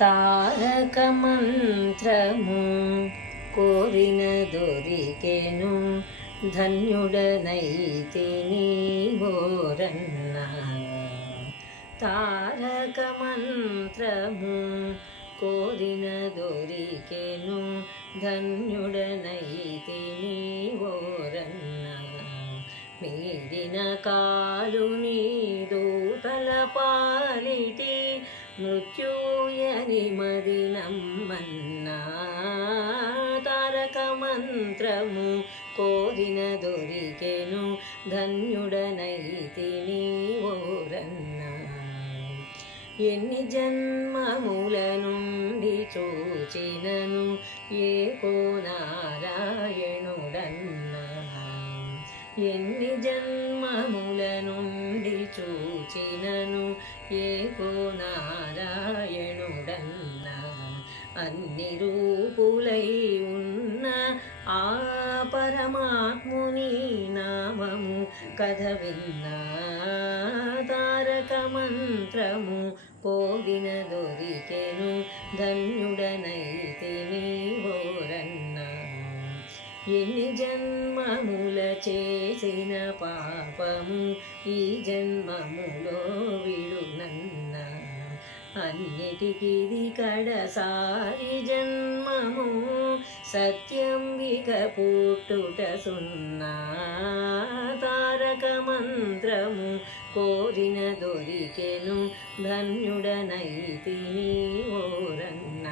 తారక మంత్రము కోరిన దొరికెను, ధన్యుడనైతిని ఓరన్న. తారక మంత్రము కోరిన దొరికెను, ధన్యుడనైతిని ఓరన్న. మీరిన కాలు నీ దూతల పాలిటి, మృత్యుయని మరి నమ్మన్నా. తారక మంత్రము కోరిన దొరికెను, ధన్యుడనైతిని ఓరన్న. ఎన్ని జన్మముల నుండి చూచినను ఏకో నారాయణుడన్నా. ఎన్ని జన్మముల నుండి చూచినను ఏకో నారాయణుడన్నా. అన్ని రూపులై ఉన్న ఆ పరమాత్ముని నామము కథ విన్నా. తారక మంత్రము కోరిన దొరికెను, ధన్యుడనైతిని ఓరన్న. ఎన్ని జన్మముల చేసిన పాపము ఈ జన్మములో విడునన్న. అన్నిటికిది కడసారి జన్మము, సత్యంబిక పుట్టుట సున్నా. తారక మంత్రము కోరిన దొరికెను, ధన్యుడనైతిని ఓరన్న.